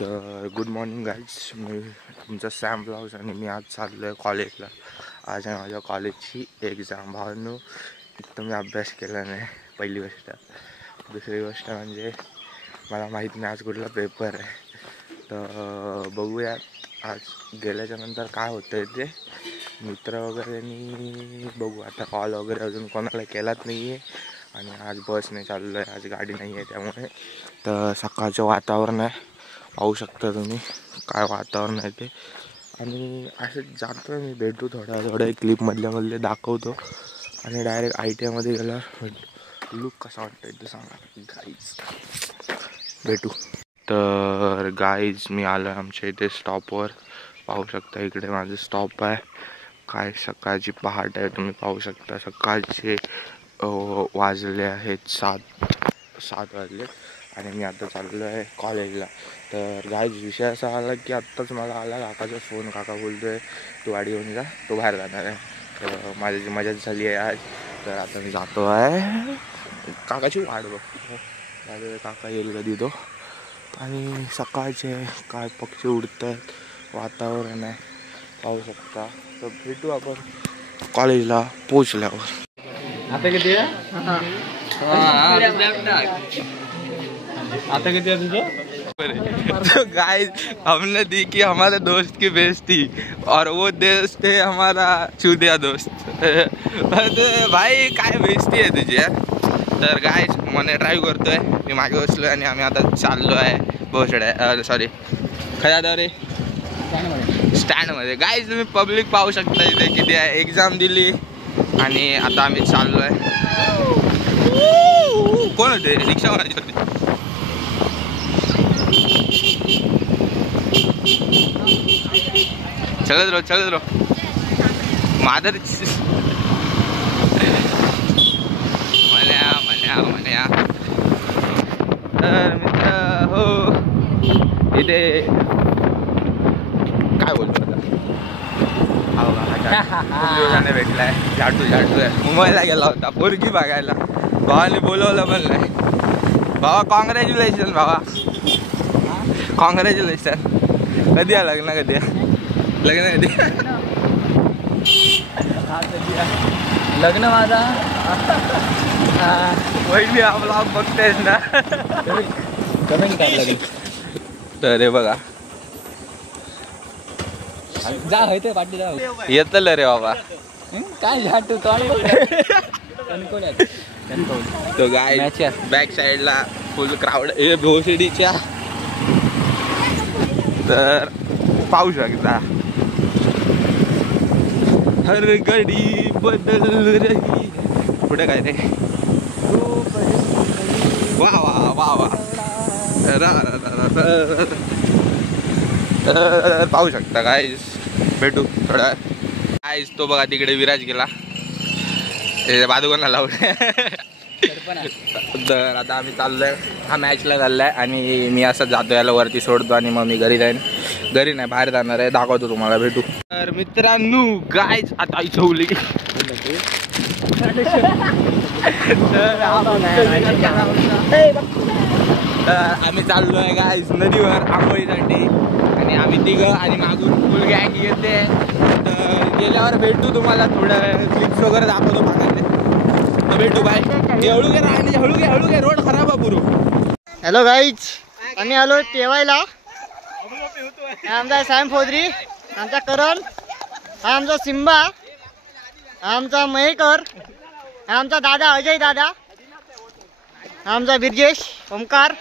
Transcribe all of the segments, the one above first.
तर good morning guys, मी तुमचा Sam blogs आणि मी आज चाललो आहे कॉलेजला. आज आहे माझ्या कॉलेजची एक्झाम. भावांनो, इथं मी अभ्यास केला नाही, पहिली गोष्ट. दुसरी गोष्ट म्हणजे मला माहीत नाही आज कुठला पेपर आहे. तर बघूया आज गेल्याच्या नंतर काय होतं आहे ते. मित्र वगैरेनी बघू आता. कॉल वगैरे अजून कोणाला केलाच नाही आहे. आणि आज बसने चाललो आहे, आज गाडी नाही आहे. त्यामुळे तर सकाळचं वातावरण आहे, पाहू शकता तुम्ही काय वातावरण आहे ते. आणि असं जातो मी, भेटू थोड्या क्लिपमधले दाखवतो. आणि डायरेक्ट ITIमध्ये गेल्यावर लुक कसा वाटतं ते सांगा गाईज. भेटू. तर गाईज मी आलो आहे आमच्या इथे स्टॉपवर. पाहू शकता इकडे माझं स्टॉप आहे. काय सकाळची पहाट आहे, तुम्ही पाहू शकता. सकाळचे वाजले आहेत 7 वाजले आणि मी आता चाललो आहे कॉलेजला. तर गाईज विषय असा आला की आत्ताच मला आला काकाचा फोन. काका बोलतो आहे तू गाडी घेऊन जा, तो बाहेर जाणार आहे. तर माझी मजा झाली आहे आज. तर आता मी जातो आहे, काकाची वाट बघतो. काका येईल कधी तो. आणि सकाळचे काय पक्षी उडत आहेत, वातावरण आहे पाहू शकता. तर भेटू आपण कॉलेजला पोचल्यावर. आता किती आहे? आता किती है तुझे? तो गाइस हमने दी कि हमारे दोस्त की बेइज्जती और वो दोस्त है हमारा चुदिया दोस्त. भाई काय बेइज्जती आहे तुझी यार. तर गाइस मने ड्राईव्ह करतोय, मी मागे बसलोय आणि आम्ही आता चाललो आहे भोसड्या सॉरी खयादरे स्टँडमध्ये. गाइस तुम्ही पब्लिक पाहू शकता इथे किती आहे. एक्झाम दिली आणि आता आम्ही चाललो आहे. कोण होते रिक्षा कोणाची होती? चलत रहो मादर मन्या. तर मित्र हो इथे काय बोलतो आता भेटलाय. झाटू आहे, मुंबईला गेला होता पोरगी बघायला. भावाने बोलवलं पण नाही. भावा कॉंग्रॅच्युलेशन भावा, कॉंग्रॅच्युलेशन. कधी आहे लग्न? कधी आहे लग्न? लग्न माझा वहिनी आपला बघतेस ना. कमेंट काय तर हे बघा जा होते पाठी जा येतलं रे बाबा. काय झाटू तो गाय बॅक साईडला फुल क्राऊड आहे भोसडीच्या. तर पाहू शकता हर घडी बदल रही. पुढे काय रे? वा वा वा वा. पाहू शकता गाईस. भेटू थोडा गाईस. तो बघा तिकडे विराज गेला, बाजूला लावले. तर आता आम्ही चाललोय, हा मॅचला चाललाय आणि मी असं जातो, याला वरती सोडतो आणि मग मी घरी जाईन. घरी नाही बाहेर जाणार आहे, दाखवतो तुम्हाला. भेटू. तर मित्रांनो गाईज आता इच्छवली आम्ही चाललो आहे गाईज नदीवर आंघोळीसाठी. आणि आम्ही तिघं आणि मागून फुल गँग येते. तर गेल्यावर भेटू तुम्हाला. थोडं क्लिप्स वगैरे दाखवतो पाण्याने. तर भेटू बाय. हळू घे रोड खराब आहे पुरो. हॅलो गाईज, आम्ही आलो पेवायला. हा आमचा सॅम फोदरी, आमचा करण, हा आमचा सिम्बा, हा आमचा मयेकर, हा आमचा दादा अजय दादा, हा आमचा बिरजेश ओमकार.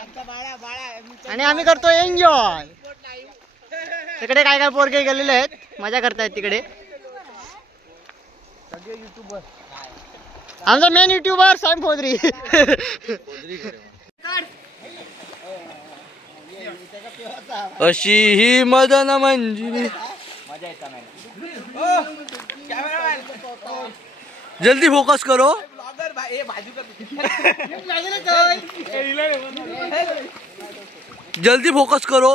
आणि आम्ही करतो एन्जॉय. तिकडे काय पोरगे गेलेले आहेत, मजा करतायत तिकडे. आमचा मेन युट्यूबर सॅम फोदरी. अशी ही मदन मंजिरी. जल्दी फोकस करो. जल्दी फोकस करो.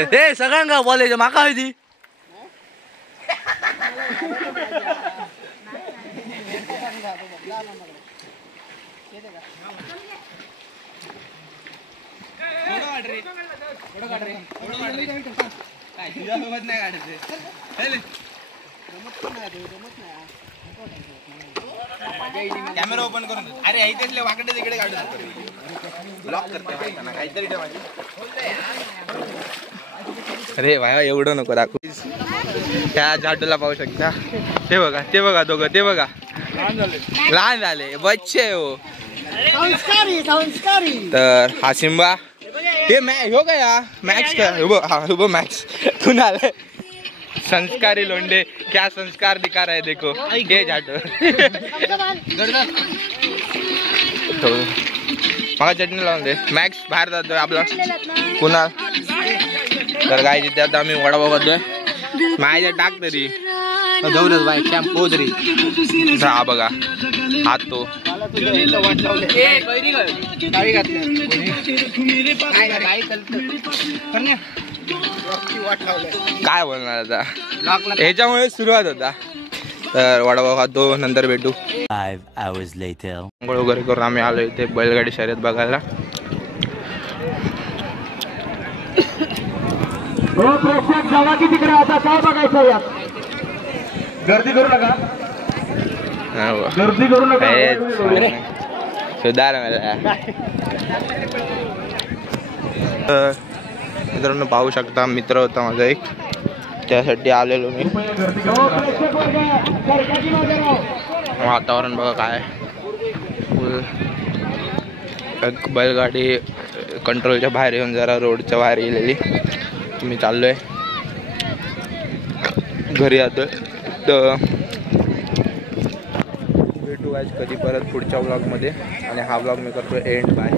हे सगळ्यांना बोलायचं माका हवी. कॅमेरा ओपन करून अरे इथे वाकडे तिकडे काढू ब्लॉक करते काहीतरी माझी. अरे भाया एवढं नको दाखवू. त्या झाडूला पाहू शकता. ते बघा दोघं ते बघा लहान झाले बच्चे हो. तर हा सिम्बा हे हो गया मॅक्स का मॅक्स कुणाल संस्कारी लोंडे क्या संस्कार दिखा रहे देखो ये झाटो. मला चटणी लावून दे. मॅक्स बाहेर जातोय आपला कुणाल. तर काय तिथे आता आम्ही वडापाव खातोय. माझ्या टाक तरी जाऊनच बाय शॅम्पू तरी हा बघा हात तो काय बोलणार आता ह्याच्यामुळे सुरुवात होता. तर वडापाव खातो नंतर भेटू. 5 hours later. आंघोळ वगैरे करून आम्ही आलो इथे बैलगाडी शर्यत बघायला. तिकडे आता काय बघायचं यात. गर्दी करू नका. गर्दी करू नका. सुधार मला. मित्रांनो पाहू शकता मित्र होता माझा एक त्यासाठी आलेलो मी. वातावरण बघा काय एक बैलगाडी कंट्रोलच्या बाहेर येऊन जरा रोडच्या बाहेर गेलेली. मी चाललोय घरी आतोय. तर भेटू आज कधी परत पुढच्या व्लॉगमध्ये. आणि हा व्लॉग मी करतोय एंड बाय.